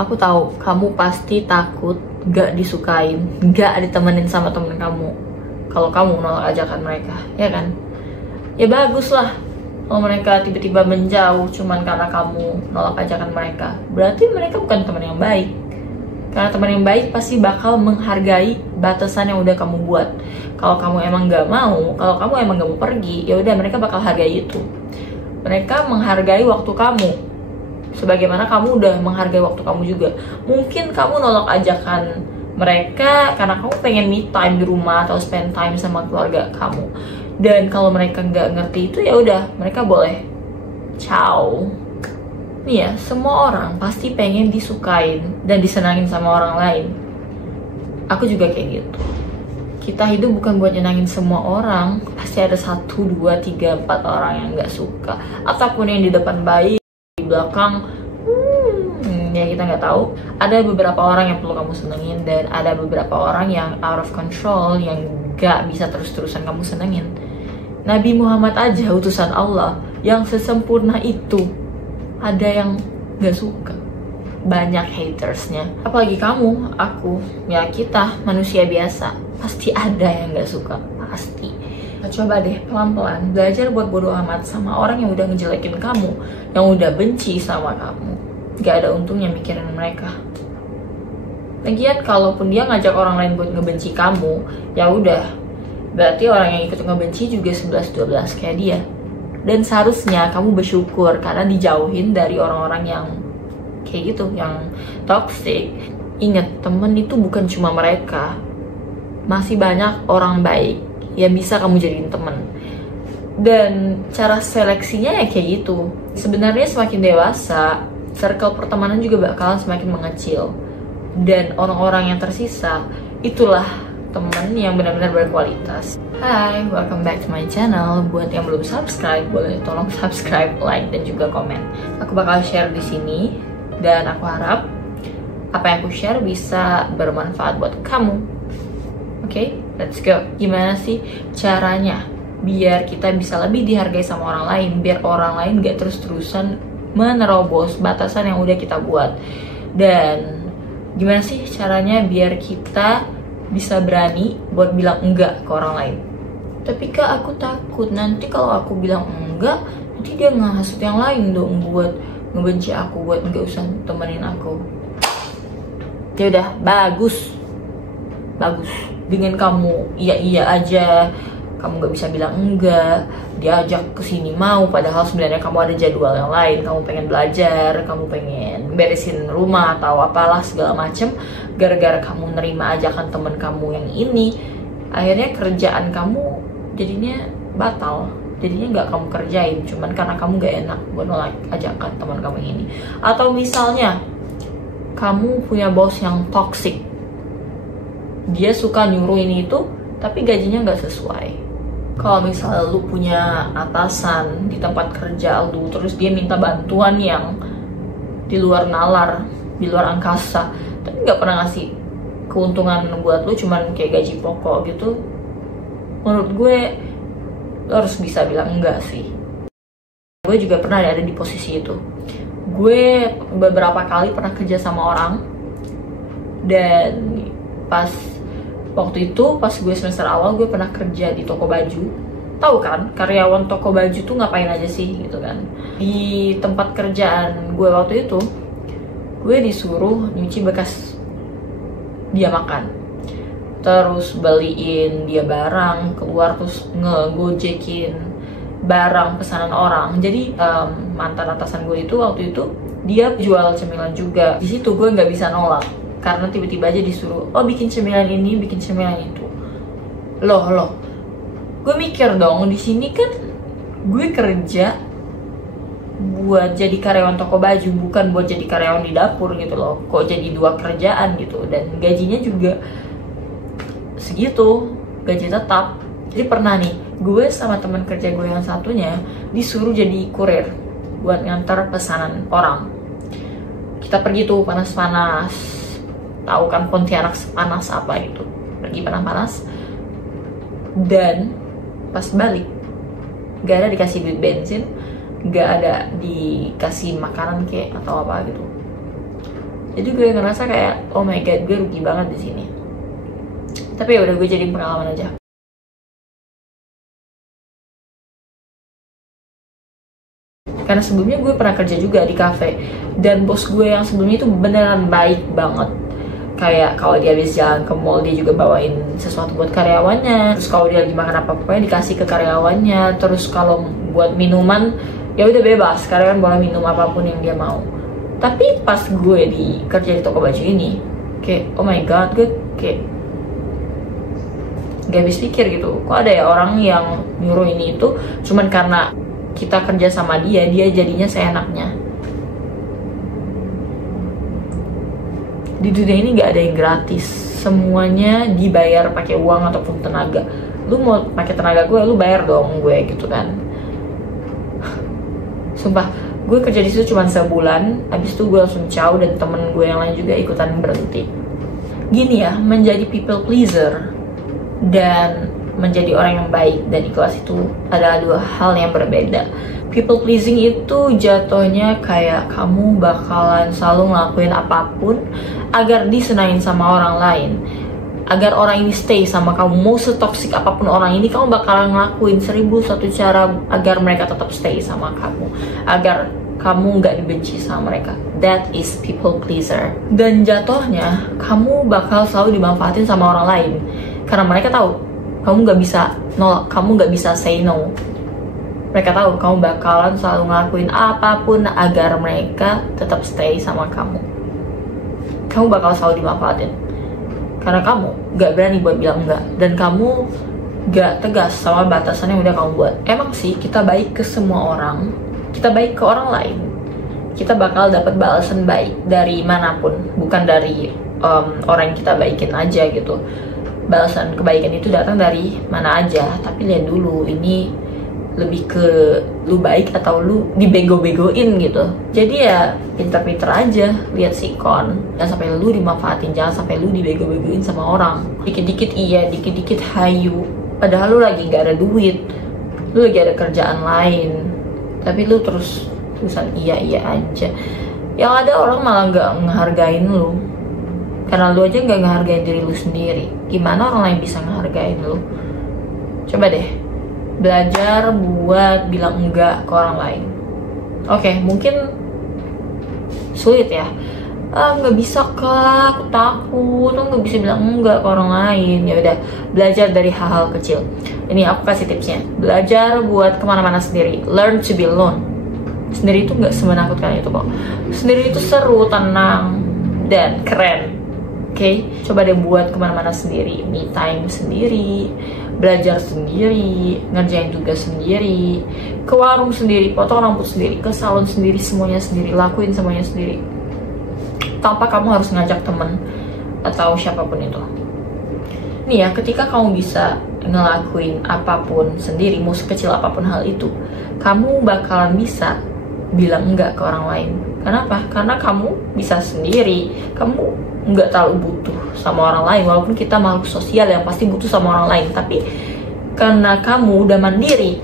Aku tahu kamu pasti takut gak disukain, gak ditemenin sama temen kamu kalau kamu nolak ajakan mereka, ya kan? Ya bagus lah kalau mereka tiba-tiba menjauh cuman karena kamu nolak ajakan mereka. Berarti mereka bukan teman yang baik. Karena teman yang baik pasti bakal menghargai batasan yang udah kamu buat. Kalau kamu emang gak mau, kalau kamu emang gak mau pergi, ya udah mereka bakal hargai itu. Mereka menghargai waktu kamu, sebagaimana kamu udah menghargai waktu kamu juga. Mungkin kamu nolak ajakan mereka karena kamu pengen me time di rumah atau spend time sama keluarga kamu. Dan kalau mereka nggak ngerti itu, ya udah mereka boleh ciao. Nih ya, semua orang pasti pengen disukain dan disenangin sama orang lain. Aku juga kayak gitu. Kita hidup bukan buat nyenangin semua orang. Pasti ada 1, 2, 3, 4 orang yang nggak suka. Ataupun yang di depan baik, di belakang ya kita nggak tahu. Ada beberapa orang yang perlu kamu senengin, dan ada beberapa orang yang out of control, yang nggak bisa terus-terusan kamu senengin. Nabi Muhammad aja, utusan Allah yang sesempurna itu, ada yang nggak suka, banyak hatersnya. Apalagi kamu, aku, ya kita manusia biasa, pasti ada yang nggak suka, pasti. Nah, coba deh pelan-pelan belajar buat bodo amat sama orang yang udah ngejelekin kamu, yang udah benci sama kamu. Gak ada untungnya mikirin mereka. Lagian kalaupun dia ngajak orang lain buat ngebenci kamu, ya udah, berarti orang yang ikut ngebenci juga 11-12 kayak dia. Dan seharusnya kamu bersyukur karena dijauhin dari orang-orang yang kayak gitu, yang toxic. Ingat, temen itu bukan cuma mereka, masih banyak orang baik yang bisa kamu jadiin temen. Dan cara seleksinya ya kayak gitu. Sebenarnya semakin dewasa, circle pertemanan juga bakalan semakin mengecil. Dan orang-orang yang tersisa, itulah temen yang benar-benar berkualitas. Hai, welcome back to my channel. Buat yang belum subscribe, boleh tolong subscribe, like, dan juga komen. Aku bakal share di sini, dan aku harap apa yang aku share bisa bermanfaat buat kamu. Oke, let's go. Gimana sih caranya biar kita bisa lebih dihargai sama orang lain, biar orang lain gak terus-terusan menerobos batasan yang udah kita buat? Dan gimana sih caranya biar kita bisa berani buat bilang enggak ke orang lain? Tapi kak, aku takut nanti kalau aku bilang enggak, nanti dia ngehasut yang lain dong buat ngebenci aku, buat nggak usah temenin aku. Ya udah, bagus dengan kamu iya aja, kamu nggak bisa bilang enggak, diajak ke sini mau, padahal sebenarnya kamu ada jadwal yang lain, kamu pengen belajar, kamu pengen beresin rumah atau apalah segala macem. Gara-gara kamu nerima ajakan temen kamu yang ini, akhirnya kerjaan kamu jadinya batal, jadinya nggak kamu kerjain cuman karena kamu nggak enak buat nolak ajakan teman kamu yang ini. Atau misalnya kamu punya bos yang toxic, dia suka nyuruh ini itu tapi gajinya nggak sesuai. Kalau misalnya lu punya atasan di tempat kerja lu, terus dia minta bantuan yang di luar nalar, di luar angkasa, tapi nggak pernah ngasih keuntungan buat lu, cuman kayak gaji pokok gitu, menurut gue lo harus bisa bilang enggak sih. Gue juga pernah ada di posisi itu. Gue beberapa kali pernah kerja sama orang, dan pas waktu itu, pas gue semester awal, gue pernah kerja di toko baju. Tahu kan, karyawan toko baju tuh ngapain aja sih gitu kan. Di tempat kerjaan gue waktu itu, gue disuruh nyuci bekas dia makan, terus beliin dia barang, keluar terus ngegojekin barang pesanan orang. Jadi mantan atasan gue itu waktu itu dia jual cemilan juga. Di situ gue nggak bisa nolak karena tiba-tiba aja disuruh, oh bikin cemilan ini, bikin cemilan itu. Loh, gue mikir dong, di sini kan gue kerja buat jadi karyawan toko baju, bukan buat jadi karyawan di dapur gitu loh. Kok jadi dua kerjaan gitu, dan gajinya juga segitu, gaji tetap. Jadi pernah nih, gue sama teman kerja gue yang satunya disuruh jadi kurir buat ngantar pesanan orang. Kita pergi tuh panas-panas, tahu kan Pontianak panas apa gitu, pergi panas-panas, dan pas balik gak ada dikasih duit bensin, gak ada dikasih makanan kayak atau apa gitu. Jadi gue ngerasa kayak oh my god, gue rugi banget di sini. Tapi ya udah, gue jadi pengalaman aja. Karena sebelumnya gue pernah kerja juga di cafe, dan bos gue yang sebelumnya itu beneran baik banget. Kayak kalau dia habis jalan ke mall, dia juga bawain sesuatu buat karyawannya. Terus kalau dia lagi makan apa-apa dikasih ke karyawannya. Terus kalau buat minuman, ya udah bebas, karyawan boleh minum apapun yang dia mau. Tapi pas gue kerja di toko baju ini, kayak oh my god, gue kayak gak habis pikir gitu. Kok ada ya orang yang nyuruh ini itu cuman karena kita kerja sama dia jadinya seenaknya. Di dunia ini gak ada yang gratis, semuanya dibayar pakai uang ataupun tenaga. Lu mau pakai tenaga gue, lu bayar dong gue gitu kan. Sumpah, gue kerja di situ cuma sebulan, habis itu gue langsung ciao, dan temen gue yang lain juga ikutan berhenti. Gini ya, menjadi people pleaser dan menjadi orang yang baik dan ikhlas itu adalah dua hal yang berbeda. People pleasing itu jatuhnya kayak kamu bakalan selalu ngelakuin apapun agar disenangin sama orang lain, agar orang ini stay sama kamu. Mau setoksik apapun orang ini, kamu bakalan ngelakuin 1001 cara agar mereka tetap stay sama kamu, agar kamu nggak dibenci sama mereka. That is people pleaser. Dan jatuhnya kamu bakal selalu dimanfaatin sama orang lain, karena mereka tahu kamu nggak bisa nolak, kamu nggak bisa say no. Mereka tahu kamu bakalan selalu ngelakuin apapun agar mereka tetap stay sama kamu. Kamu bakal selalu dimanfaatin karena kamu nggak berani buat bilang enggak, dan kamu nggak tegas sama batasan yang udah kamu buat. Emang sih kita baik ke semua orang, kita baik ke orang lain, kita bakal dapat balasan baik dari manapun, bukan dari orang yang kita baikin aja gitu. Balasan kebaikan itu datang dari mana aja, tapi lihat dulu ini lebih ke lu baik atau lu dibego-begoin gitu. Jadi ya pinter-pinter aja, lihat sikon, jangan sampai lu dimanfaatin, jangan sampai lu dibego-begoin sama orang. Dikit-dikit iya, dikit-dikit hayu, padahal lu lagi gak ada duit, lu lagi ada kerjaan lain, tapi lu terusan iya aja. Yang ada orang malah gak ngehargain lu, karena lu aja gak ngehargain diri lu sendiri. Gimana orang lain bisa ngehargain lu? Coba deh belajar buat bilang enggak ke orang lain. Oke, mungkin sulit ya. Nggak bisa kak, aku takut, nggak bisa bilang enggak ke orang lain. Ya udah, belajar dari hal-hal kecil. Ini aku kasih tipsnya. Belajar buat kemana-mana sendiri. Learn to be alone. Sendiri itu nggak semenakutkan itu kok. Sendiri itu seru, tenang, dan keren. Oke, coba deh buat kemana-mana sendiri. Me time sendiri, belajar sendiri, ngerjain tugas sendiri, ke warung sendiri, potong rambut sendiri, ke salon sendiri, semuanya sendiri, lakuin semuanya sendiri, tanpa kamu harus ngajak temen atau siapapun itu. Nih ya, ketika kamu bisa ngelakuin apapun sendiri, mau sekecil apapun hal itu, kamu bakalan bisa bilang enggak ke orang lain. Kenapa? Karena kamu bisa sendiri, kamu nggak terlalu butuh sama orang lain. Walaupun kita makhluk sosial yang pasti butuh sama orang lain, tapi karena kamu udah mandiri,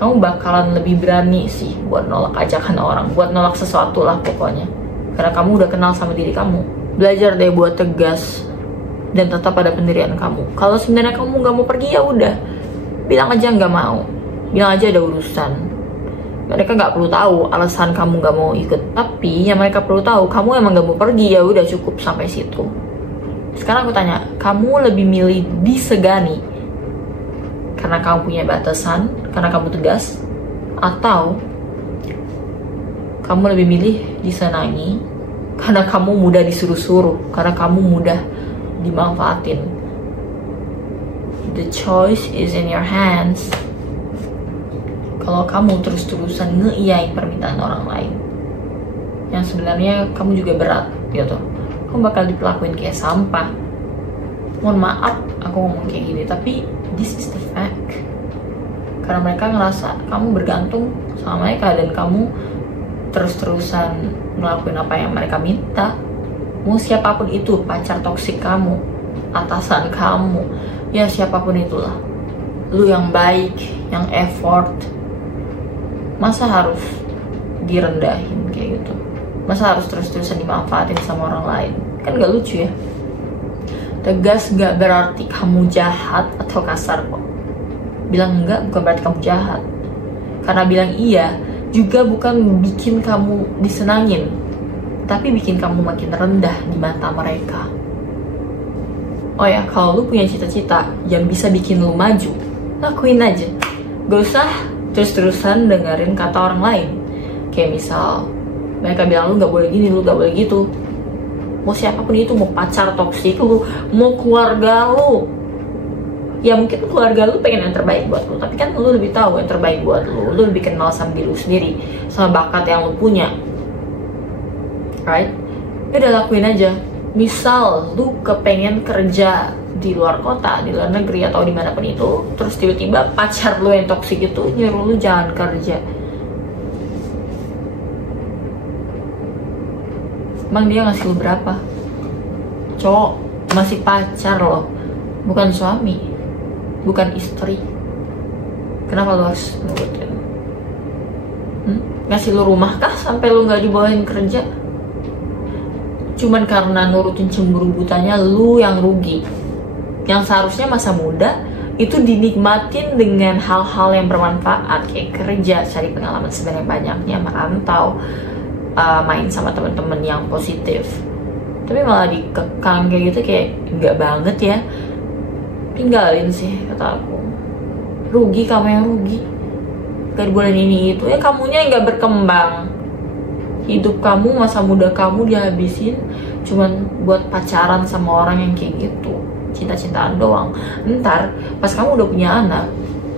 kamu bakalan lebih berani sih buat nolak ajakan orang, buat nolak sesuatu lah pokoknya, karena kamu udah kenal sama diri kamu. Belajar deh buat tegas dan tetap pada pendirian kamu. Kalau sebenarnya kamu nggak mau pergi, ya udah bilang aja nggak mau, bilang aja ada urusan. Mereka nggak perlu tahu alasan kamu nggak mau ikut, tapi yang mereka perlu tahu kamu emang nggak mau pergi, ya udah cukup sampai situ. Sekarang aku tanya, kamu lebih milih disegani karena kamu punya batasan, karena kamu tegas, atau kamu lebih milih disenangi karena kamu mudah disuruh-suruh, karena kamu mudah dimanfaatin? The choice is in your hands. Kalau kamu terus-terusan ngeiyain permintaan orang lain yang sebenarnya kamu juga berat gitu, kamu bakal diperlakuin kayak sampah. Mohon maaf aku ngomong kayak gini, tapi this is the fact. Karena mereka ngerasa kamu bergantung sama mereka, dan kamu terus-terusan ngelakuin apa yang mereka minta. Mau siapapun itu, pacar toksik kamu, atasan kamu, ya siapapun itulah, lu yang baik, yang effort, masa harus direndahin kayak gitu? Masa harus terus-terusan dimanfaatin sama orang lain? Kan gak lucu ya. Tegas gak berarti kamu jahat atau kasar kok. Bilang enggak bukan berarti kamu jahat. Karena bilang iya juga bukan bikin kamu disenangin, tapi bikin kamu makin rendah di mata mereka. Oh ya, kalau lu punya cita-cita yang bisa bikin lu maju, lakuin aja. Gak usah terus-terusan dengerin kata orang lain. Kayak misal mereka bilang lu gak boleh gini, lu gak boleh gitu. Mau siapapun itu, mau pacar toksik lu, mau keluarga lu, ya mungkin keluarga lu pengen yang terbaik buat lu, tapi kan lu lebih tahu yang terbaik buat lu. Lu lebih kenal sama diri lu sendiri, sama bakat yang lu punya, right? Ya udah, lakuin aja. Misal lu kepengen kerja di luar kota, di luar negeri, atau dimanapun itu, terus tiba-tiba pacar lu yang toksik itu nyuruh lu jangan kerja. Emang dia ngasih lu berapa? Cowok, masih pacar loh, bukan suami, bukan istri. Kenapa lu harus nurutin? Ngasih lu rumah kah sampai lu gak dibawain kerja? Cuman karena nurutin cemburu butanya lu yang rugi. Yang seharusnya masa muda itu dinikmatin dengan hal-hal yang bermanfaat, kayak kerja, cari pengalaman sebanyak-banyaknya, merantau, main sama teman-teman yang positif. Tapi malah dikekang kayak gitu, kayak enggak banget ya. Tinggalin sih, kata aku. Rugi kamu yang rugi. Gak dibolehin ini itu, ya kamunya yang gak berkembang. Hidup kamu, masa muda kamu dihabisin cuman buat pacaran sama orang yang kayak gitu, cinta-cintaan doang. Ntar pas kamu udah punya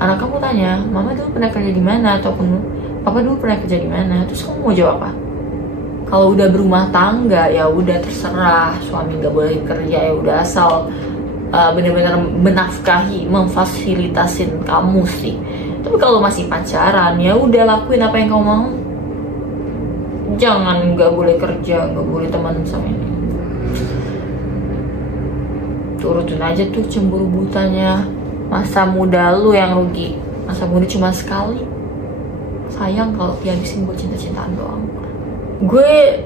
anak kamu tanya, mama dulu pernah kerja di mana, ataupun papa dulu pernah kerja di mana, terus kamu mau jawab apa? Kalau udah berumah tangga, ya udah terserah, suami gak boleh kerja, ya udah, asal benar-benar menafkahi, memfasilitasin kamu sih. Tapi kalau masih pacaran, ya udah, lakuin apa yang kamu mau. Jangan gak boleh kerja, gak boleh teman sama ini. Turutin aja tuh cemburu butanya. Masa muda lu yang rugi. Masa muda cuma sekali. Sayang kalau dihabisin buat cinta-cintaan doang. Gue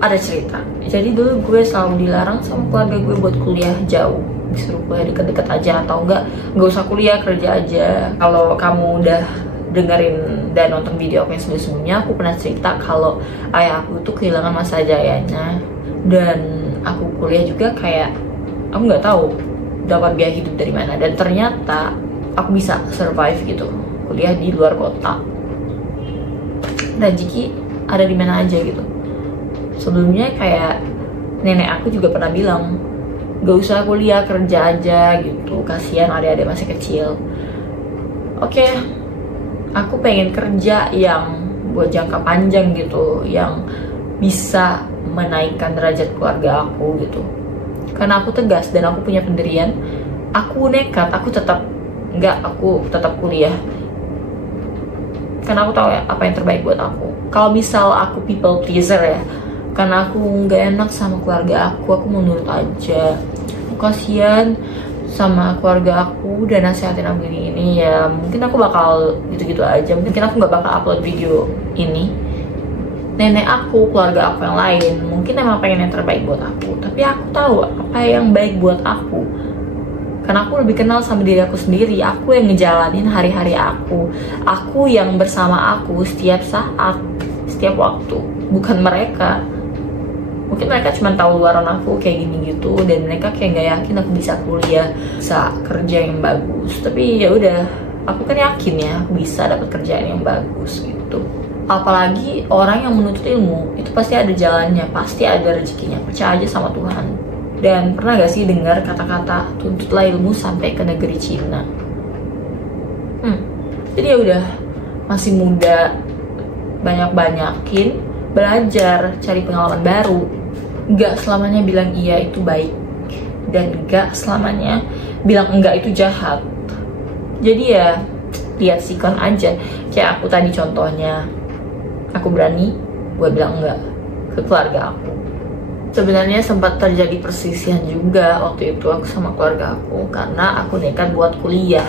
ada cerita. Jadi dulu gue selalu dilarang sama keluarga gue buat kuliah jauh. Disuruh kuliah deket-deket aja, atau enggak usah kuliah, kerja aja. Kalau kamu udah dengerin dan nonton video aku yang sebelumnya, aku pernah cerita kalau ayah aku tuh kehilangan masa jayanya, dan aku kuliah juga kayak aku nggak tahu dapat biaya hidup dari mana, dan ternyata aku bisa survive gitu kuliah di luar kota. Rezeki ada di mana aja gitu. Sebelumnya kayak nenek aku juga pernah bilang, gak usah kuliah, kerja aja gitu, kasihan adik-adik masih kecil. Oke, aku pengen kerja yang buat jangka panjang gitu, yang bisa menaikkan derajat keluarga aku gitu. Karena aku tegas dan aku punya pendirian, aku nekat, aku tetap kuliah. Karena aku tahu ya apa yang terbaik buat aku. Kalau misal aku people pleaser ya, karena aku nggak enak sama keluarga aku mau nurut aja. Aku kasihan sama keluarga aku dan nasihatin aku ini ya, mungkin aku bakal gitu-gitu aja. Mungkin aku nggak bakal upload video ini. Nenek aku, keluarga aku yang lain mungkin emang pengen yang terbaik buat aku, tapi aku tahu apa yang baik buat aku. Karena aku lebih kenal sama diri aku sendiri. Aku yang ngejalanin hari-hari aku yang bersama aku setiap saat, setiap waktu, bukan mereka. Mungkin mereka cuma tahu luaran aku kayak gini gitu, dan mereka kayak nggak yakin aku bisa kuliah, bisa kerja yang bagus. Tapi ya udah, aku kan yakin ya aku bisa dapat kerjaan yang bagus gitu. Apalagi orang yang menuntut ilmu itu pasti ada jalannya, pasti ada rezekinya. Percaya aja sama Tuhan. Dan pernah gak sih dengar kata-kata tuntutlah ilmu sampai ke negeri Cina? Jadi ya udah, masih muda, banyak-banyakin belajar, cari pengalaman baru. Gak selamanya bilang iya itu baik, dan gak selamanya bilang enggak itu jahat. Jadi ya lihat sikon aja. Kayak aku tadi contohnya, aku berani buat bilang enggak ke keluarga aku. Sebenarnya sempat terjadi perselisihan juga waktu itu aku sama keluarga aku, karena aku nekat buat kuliah.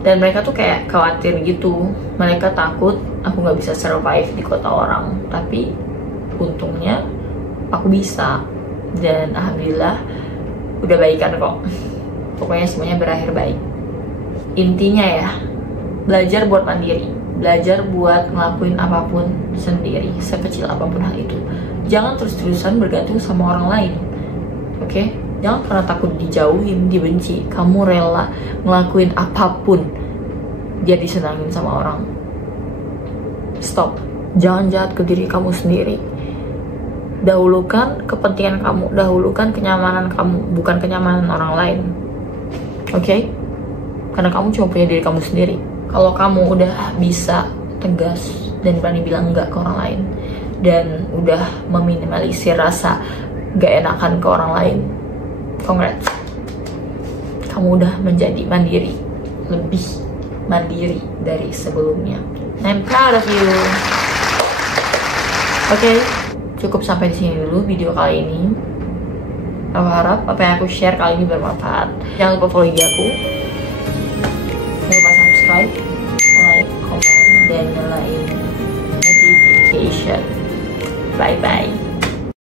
Dan mereka tuh kayak khawatir gitu. Mereka takut aku gak bisa survive di kota orang. Tapi beruntungnya aku bisa, dan alhamdulillah udah baikan kok. Pokoknya semuanya berakhir baik. Intinya ya, belajar buat mandiri, belajar buat ngelakuin apapun sendiri, sekecil apapun hal itu. Jangan terus-terusan bergantung sama orang lain, oke? Jangan karena takut dijauhin, dibenci, kamu rela ngelakuin apapun biar disenangin sama orang. Stop. Jangan jahat ke diri kamu sendiri. Dahulukan kepentingan kamu, dahulukan kenyamanan kamu, bukan kenyamanan orang lain, oke? Karena kamu cuma punya diri kamu sendiri. Kalau kamu udah bisa tegas dan berani bilang enggak ke orang lain, dan udah meminimalisir rasa gak enakan ke orang lain, congrats, kamu udah menjadi mandiri, lebih mandiri dari sebelumnya. I'm proud of you. Oke, cukup sampai di sini dulu video kali ini. Aku harap apa yang aku share kali ini bermanfaat. Jangan lupa follow IG aku, jangan lupa subscribe, like, comment, dan nyalain notification. Bye bye.